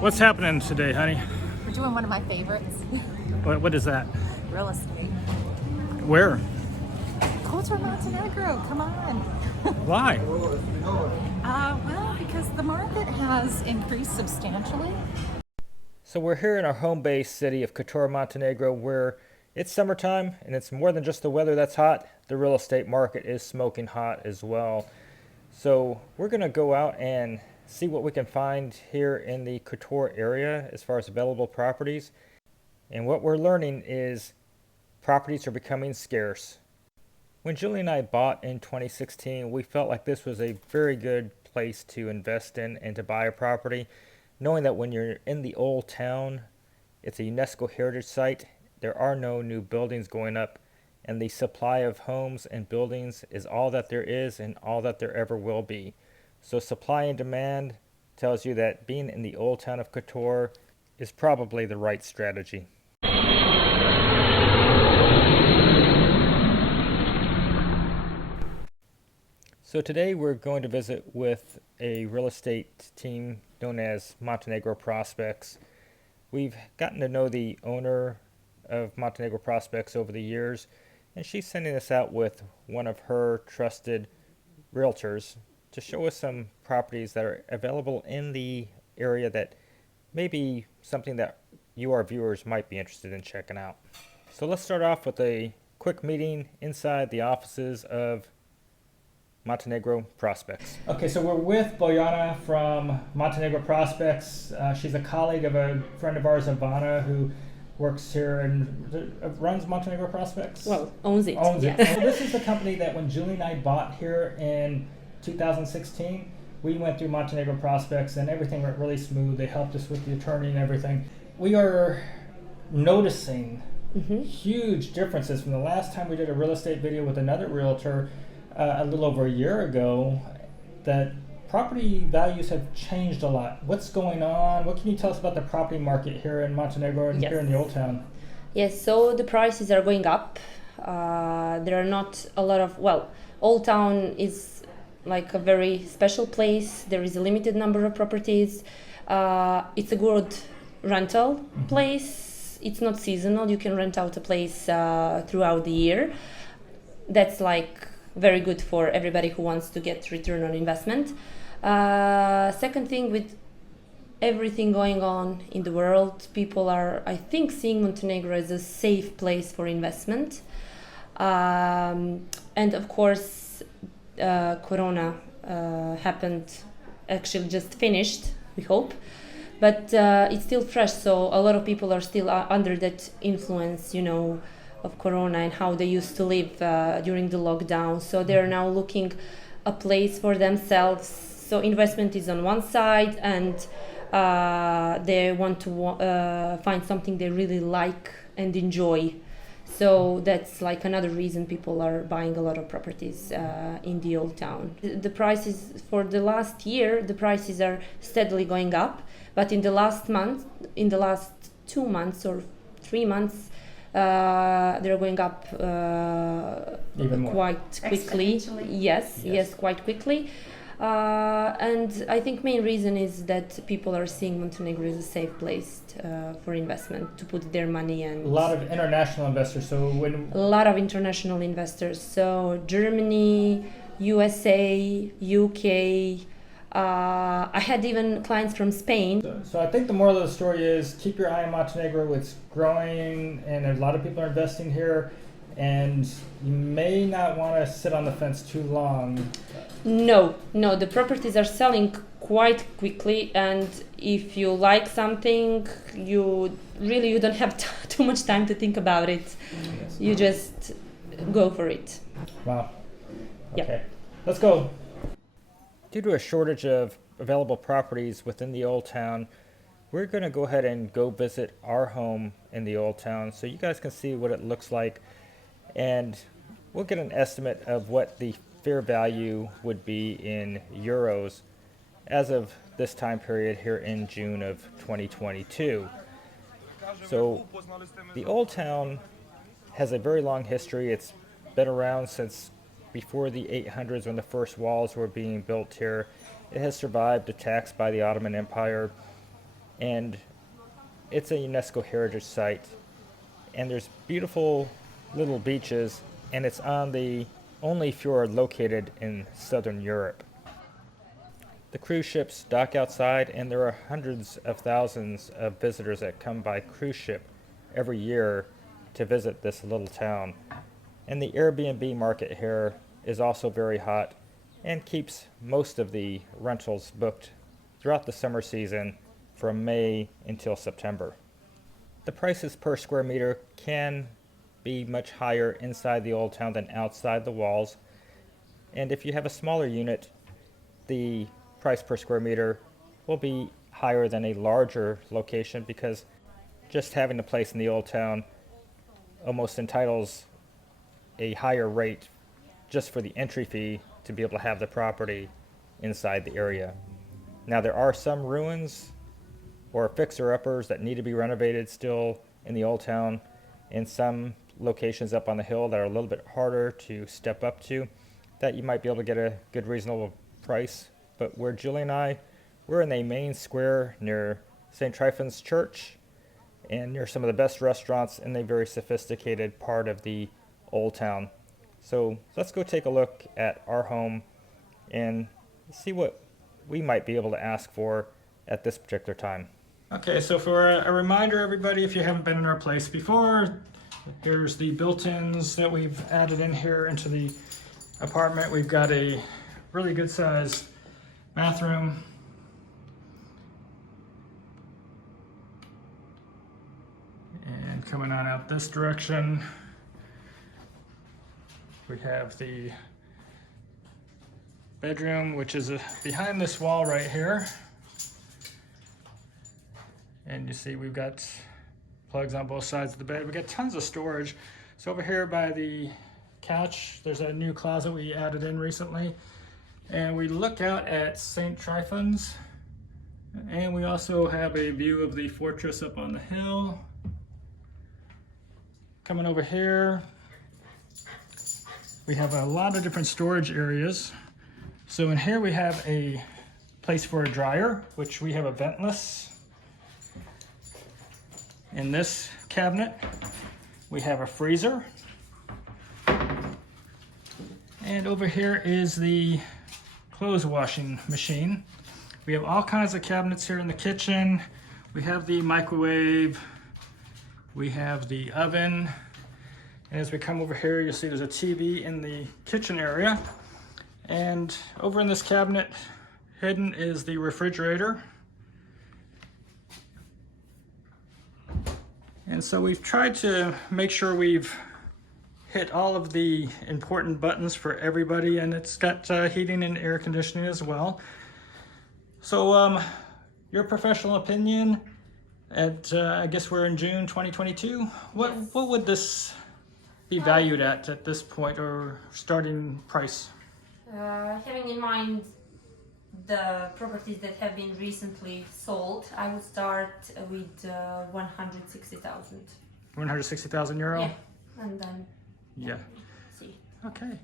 What's happening today, honey? We're doing one of my favorites, What is that? real estate. Where? Kotor Montenegro, come on. Why? Well, because the market has increased substantially. So we're here in our home base city of Kotor Montenegro, where it's summertime and it's more than just the weather that's hot. The real estate market is smoking hot as well. So we're going to go out and see what we can find here in the Kotor area as far as available properties. And what we're learning is properties are becoming scarce. When Julie and I bought in 2016, we felt like this was a very good place to invest in and to buy a property, knowing that when you're in the old town, it's a UNESCO heritage site, there are no new buildings going up, and the supply of homes and buildings is all that there is and all that there ever will be. So supply and demand tells you that being in the old town of Kotor is probably the right strategy. So today we're going to visit with a real estate team known as Montenegro Prospects. We've gotten to know the owner of Montenegro Prospects over the years, and she's sending us out with one of her trusted realtors to show us some properties that are available in the area that may be something that you, our viewers, might be interested in checking out. So let's start off with a quick meeting inside the offices of Montenegro Prospects. Okay, so we're with Bojana from Montenegro Prospects. She's a colleague of a friend of ours, Ivana, who works here and runs Montenegro Prospects. Well, owns it. Owns it. Yeah. So this is the company that when Julie and I bought here in 2016, we went through Montenegro Prospects and everything went really smooth. They helped us with the attorney and everything. We are noticing huge differences from the last time we did a real estate video with another realtor a little over a year ago, that property values have changed a lot. What's going on? What can you tell us about the property market here in Montenegro and here in the Old Town? Yes, so the prices are going up. There are not a lot of, Old Town is like a very special place. There is a limited number of properties. It's a good rental place. It's not seasonal. You can rent out a place throughout the year. That's like very good for everybody who wants to get return on investment. Second thing, with everything going on in the world, people are, I think, seeing Montenegro as a safe place for investment. And of course, Corona happened, actually just finished, we hope. But it's still fresh, so a lot of people are still under that influence, of Corona and how they used to live during the lockdown. So they're now looking a place for themselves. So investment is on one side, and they want to find something they really like and enjoy. So that's like another reason people are buying a lot of properties in the Old Town. The prices for the last year, the prices are steadily going up, but in the last 2 months or 3 months, they're going up Even more. quite quickly. Yes, quite quickly. And I think main reason is that people are seeing Montenegro as a safe place for investment, to put their money. And A lot of international investors. a lot of international investors. So Germany, USA, UK. I had even clients from Spain. So I think the moral of the story is keep your eye on Montenegro. It's growing and a lot of people are investing here, and you may not want to sit on the fence too long. No, the properties are selling quite quickly, and if you like something, you don't have too much time to think about it. Yes. You just go for it. Wow. Yeah. Okay. Let's go. Due to a shortage of available properties within the Old Town, we're going to go ahead and go visit our home in the Old Town so you guys can see what it looks like, and we'll get an estimate of what the fair value would be in euros as of this time period here in June of 2022. So the Old Town has a very long history. It's been around since before the 800s, when the first walls were being built here. It has survived attacks by the Ottoman Empire. and it's a UNESCO heritage site, and there's beautiful little beaches, and it's on the only fjord located in southern Europe. The cruise ships dock outside, and there are hundreds of thousands of visitors that come by cruise ship every year to visit this little town. And the Airbnb market here is also very hot and keeps most of the rentals booked throughout the summer season from May until September. The prices per square meter can be much higher inside the old town than outside the walls. And if you have a smaller unit, the price per square meter will be higher than a larger location, because just having a place in the old town almost entitles a higher rate just for the entry fee to be able to have the property inside the area. Now, there are some ruins or fixer-uppers that need to be renovated still in the old town, and some locations up on the hill that are a little bit harder to step up to, that you might be able to get a good reasonable price. But where Julie and I, we're in the main square near St. Tryphon's Church, and near some of the best restaurants in a very sophisticated part of the old town. So let's go take a look at our home and see what we might be able to ask for at this particular time. Okay, so for a reminder, everybody, if you haven't been in our place before, here's the built-ins that we've added in here into the apartment. We've got a really good sized bathroom. And coming on out this direction, we have the bedroom, which is behind this wall right here. And you see we've got plugs on both sides of the bed. We got tons of storage. So over here by the couch, there's a new closet we added in recently. And we look out at St. Tryphon's. And we also have a view of the fortress up on the hill. Coming over here, we have a lot of different storage areas. So in here we have a place for a dryer, which we have a ventless. In this cabinet, we have a freezer. And over here is the clothes washing machine. We have all kinds of cabinets here in the kitchen. We have the microwave. We have the oven. And as we come over here, you'll see there's a TV in the kitchen area. And over in this cabinet, hidden, is the refrigerator. And so we've tried to make sure we've hit all of the important buttons for everybody, and it's got heating and air conditioning as well. So your professional opinion at, I guess we're in June 2022, what would this be valued at this point, or starting price? Having in mind the properties that have been recently sold, I would start with 160,000. 160,000 euro? Yeah, and then Yeah. see. Okay.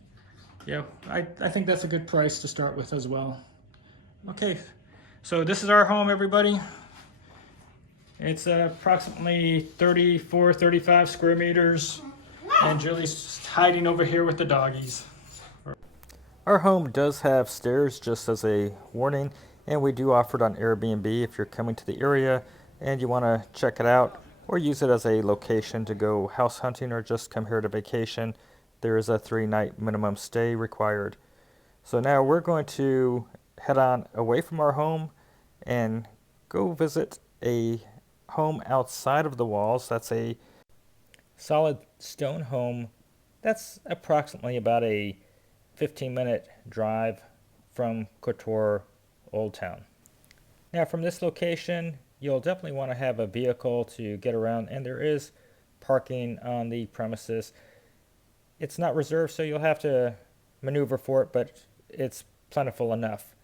Yeah, I think that's a good price to start with as well. Okay, so this is our home, everybody. It's approximately 34, 35 square meters, and Julie's hiding over here with the doggies. Our home does have stairs, just as a warning, and we do offer it on Airbnb if you're coming to the area and you want to check it out or use it as a location to go house hunting or just come here to vacation. There is a 3-night minimum stay required. So now we're going to head on away from our home and go visit a home outside of the walls. That's a solid stone home that's approximately about a 15-minute drive from Kotor Old Town. Now from this location, you'll definitely want to have a vehicle to get around, and there is parking on the premises. It's not reserved, so you'll have to maneuver for it, but it's plentiful enough.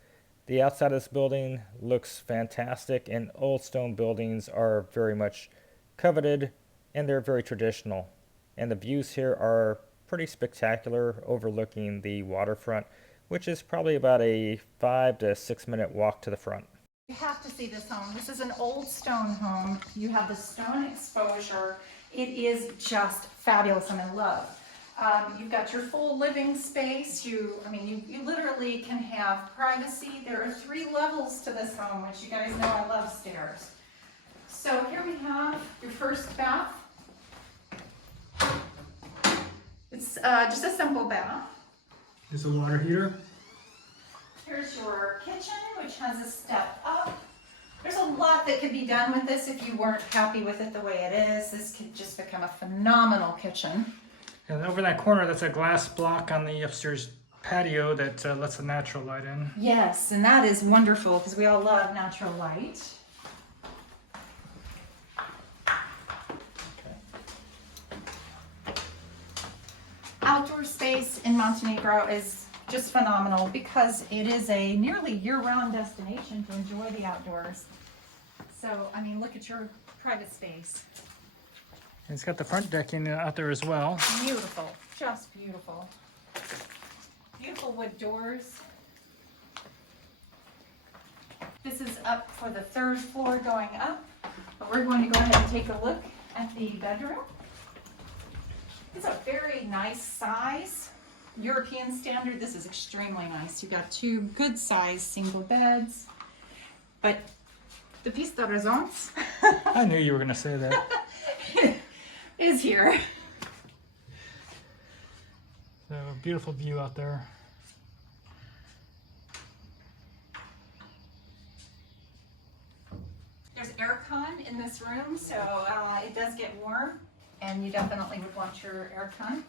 The outside of this building looks fantastic, and old stone buildings are very much coveted, and they're very traditional. And the views here are pretty spectacular, overlooking the waterfront, which is probably about a 5 to 6 minute walk to the front. You have to see this home. This is an old stone home. You have the stone exposure. It is just fabulous and I love. You've got your full living space. You literally can have privacy. There are 3 levels to this home, which you guys know I love stairs. So here we have your first bath. It's just a simple bath. There's a water heater. Here's your kitchen, which has a step up. There's a lot that could be done with this if you weren't happy with it the way it is. This could just become a phenomenal kitchen. And over in that corner, that's a glass block on the upstairs patio that lets the natural light in. Yes, and that is wonderful because we all love natural light. Outdoor space in Montenegro is just phenomenal because it is a nearly year-round destination to enjoy the outdoors. So, I mean, look at your private space. And it's got the front decking out there as well. Beautiful, just beautiful. Beautiful wood doors. This is up for the 3rd floor going up. But we're going to go ahead and take a look at the bedroom. It's a very nice size. European standard, this is extremely nice. You've got 2 good sized single beds. But the piece de resistance I knew you were going to say that. is here. So, beautiful view out there. There's aircon in this room, so it does get warm, and you definitely would want your aircon.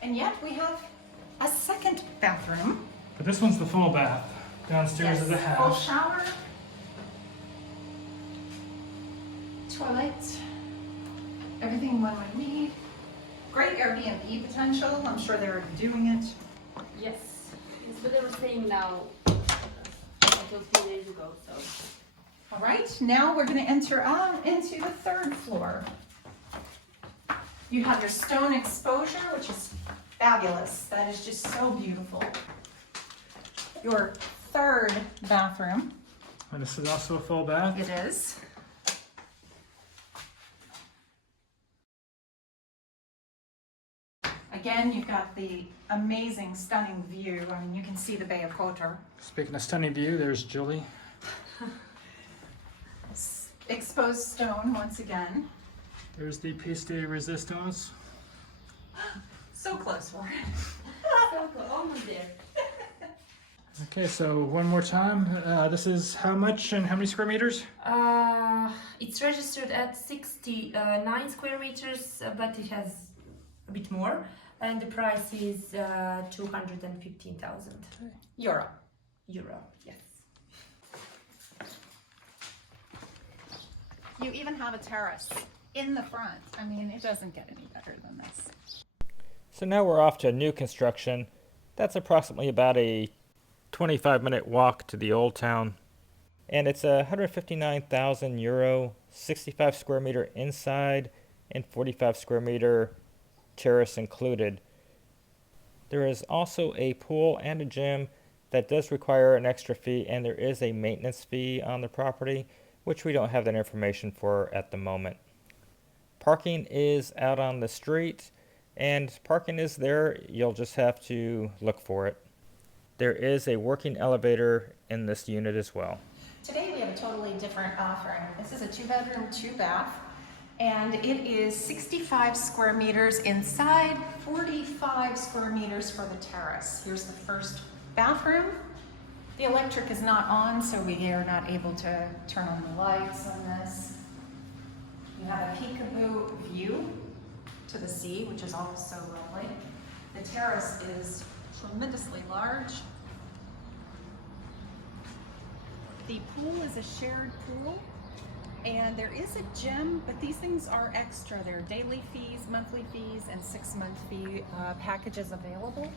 And yet we have a second bathroom. But this one's the full bath. Downstairs is a Full half. shower, toilet, everything one would need. Great Airbnb potential. I'm sure they're doing it. Yes, it's what they were saying now until 2 days ago. So. All right, now we're going to enter on into the 3rd floor. You have your stone exposure, which is fabulous. That is just so beautiful. Your 3rd bathroom. And this is also a full bath. It is. Again, you've got the amazing, stunning view. I mean, you can see the Bay of Kotor. Speaking of stunning view, there's Julie. Exposed stone once again. There's the piece de resistance. So close, Warren. Almost there. Okay, so one more time. This is how much and how many square meters? It's registered at 69 square meters, but it has a bit more. And the price is 215,000 Euro. euro. Yes. You even have a terrace in the front. I mean, it doesn't get any better than this. So now we're off to new construction. That's approximately about a 25-minute walk to the old town. And it's a 159,000 euro, 65 square meter inside and 45 square meter terrace included. There is also a pool and a gym that does require an extra fee, and there is a maintenance fee on the property, which we don't have that information for at the moment. Parking is out on the street, and parking is there. You'll just have to look for it. There is a working elevator in this unit as well. Today we have a totally different offering. This is a 2-bedroom, 2-bath, and it is 65 square meters inside, 45 square meters for the terrace. Here's the first bathroom. The electric is not on, so we are not able to turn on the lights on this. You have a peekaboo view to the sea, which is also lovely. The terrace is tremendously large. The pool is a shared pool, and there is a gym, but these things are extra. There are daily fees, monthly fees, and 6-month fee packages available.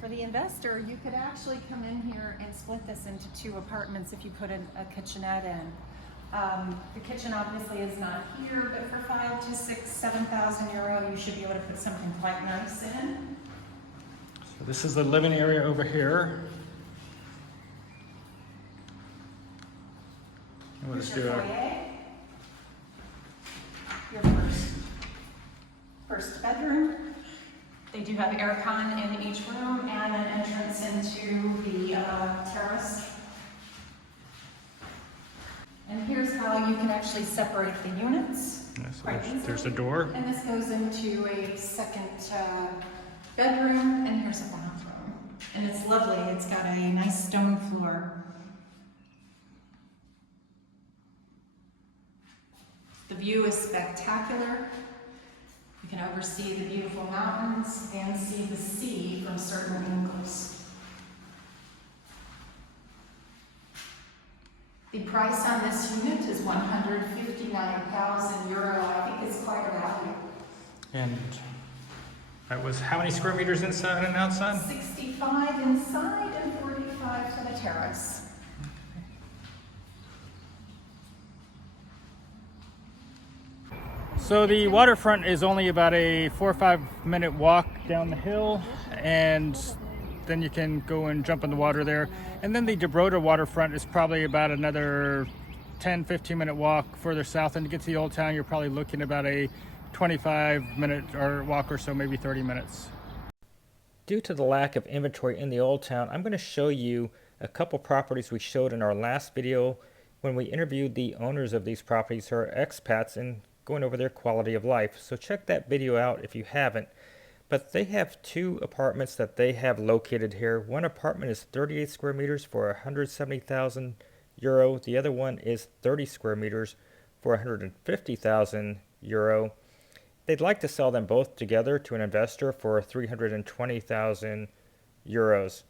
For the investor, you could actually come in here and split this into 2 apartments if you put a kitchenette in. The kitchen obviously is not here, but for 5 to 6, 7,000 euro, you should be able to put something quite nice in. So this is the living area over here. Let's Here's do your it. foyer. Your first bedroom. They do have aircon in each room and an entrance into the terrace. And here's how you can actually separate the units. Yeah, so quite there's easily. a door. And this goes into a second bedroom, and here's a bathroom. And it's lovely. It's got a nice stone floor. The view is spectacular. You can oversee the beautiful mountains and see the sea from certain angles. The price on this unit is €159,000. I think it's quite a value. And that was how many square meters inside and outside? 65 inside and 45 for the terrace. So the waterfront is only about a 4 or 5 minute walk down the hill, and then you can go and jump in the water there. And then the Dobrota waterfront is probably about another 10-15 minute walk further south, and to get to the old town you're probably looking about a 25-minute or walk or so, maybe 30 minutes. Due to the lack of inventory in the old town, I'm going to show you a couple properties we showed in our last video when we interviewed the owners of these properties who are expats and going over their quality of life. So check that video out if you haven't. But they have 2 apartments that they have located here. One apartment is 38 square meters for €170,000. The other one is 30 square meters for €150,000. They'd like to sell them both together to an investor for €320,000.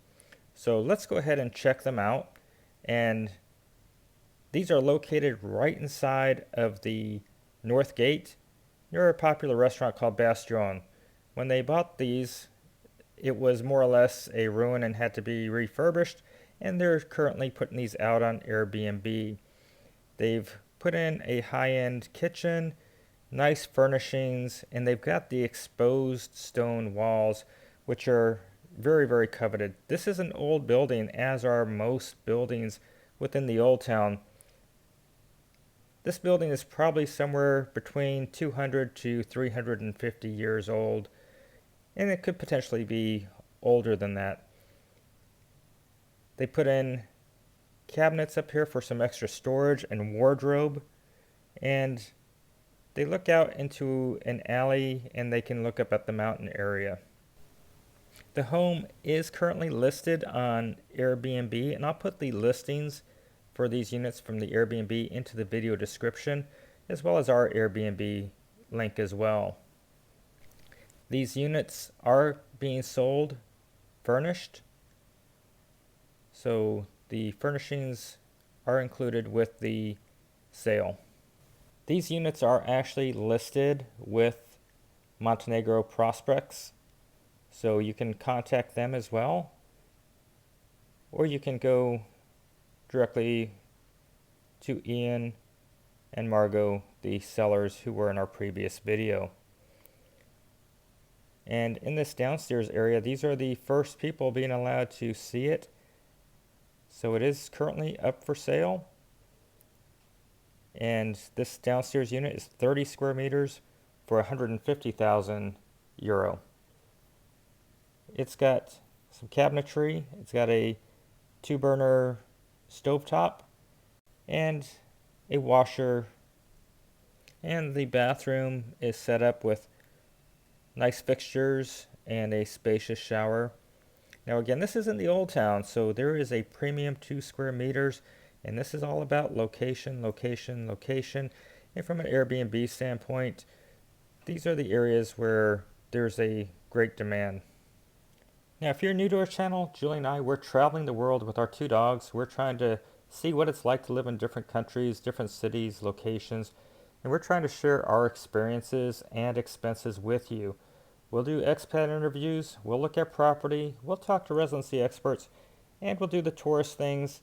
So let's go ahead and check them out. And these are located right inside of the North Gate near a popular restaurant called Bastion. When they bought these, it was more or less a ruin and had to be refurbished, and they're currently putting these out on Airbnb. They've put in a high-end kitchen, nice furnishings, and they've got the exposed stone walls, which are very, very coveted. This is an old building, as are most buildings within the old town. This building is probably somewhere between 200 to 350 years old, and it could potentially be older than that. They put in cabinets up here for some extra storage and wardrobe, and they look out into an alley and they can look up at the mountain area. The home is currently listed on Airbnb, and I'll put the listings for these units from the Airbnb into the video description, as well as our Airbnb link as well. These units are being sold furnished, so the furnishings are included with the sale. These units are actually listed with Montenegro Prospects, so you can contact them as well, or you can go directly to Ian and Margot, the sellers who were in our previous video. And in this downstairs area, these are the first people being allowed to see it. So it is currently up for sale. And this downstairs unit is 30 square meters for €150,000. It's got some cabinetry. It's got a 2-burner stovetop and a washer, and the bathroom is set up with nice fixtures and a spacious shower. Now again, this is in the old town, so there is a premium 2 square meters, and this is all about location, location, location. And from an Airbnb standpoint, these are the areas where there's a great demand. Now, if you're new to our channel, Julie and I, we're traveling the world with our 2 dogs. We're trying to see what it's like to live in different countries, different cities, locations, and we're trying to share our experiences and expenses with you. We'll do expat interviews, we'll look at property, we'll talk to residency experts, and we'll do the tourist things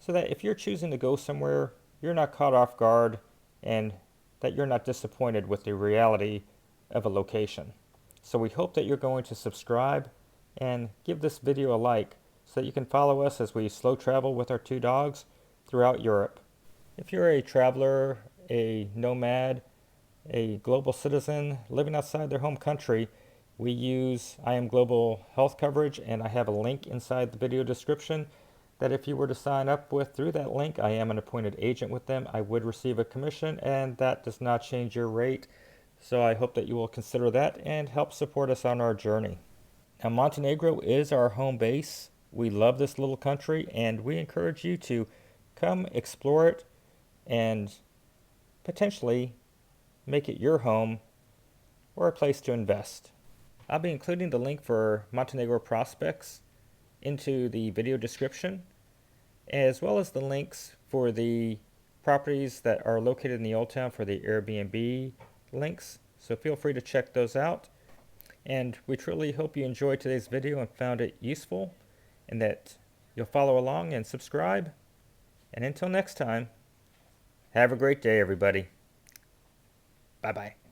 so that if you're choosing to go somewhere, you're not caught off guard and that you're not disappointed with the reality of a location. So we hope that you're going to subscribe and give this video a like so that you can follow us as we slow travel with our 2 dogs throughout Europe. If you're a traveler, a nomad, a global citizen living outside their home country, we use I Am Global Health coverage, and I have a link inside the video description that if you were to sign up with through that link, I am an appointed agent with them. I would receive a commission, and that does not change your rate. So I hope that you will consider that and help support us on our journey. Now, Montenegro is our home base. We love this little country, and we encourage you to come explore it and potentially make it your home or a place to invest. I'll be including the link for Montenegro Prospects into the video description, as well as the links for the properties that are located in the Old Town for the Airbnb links. So feel free to check those out. And we truly hope you enjoyed today's video and found it useful, and that you'll follow along and subscribe. And until next time, have a great day, everybody. Bye-bye.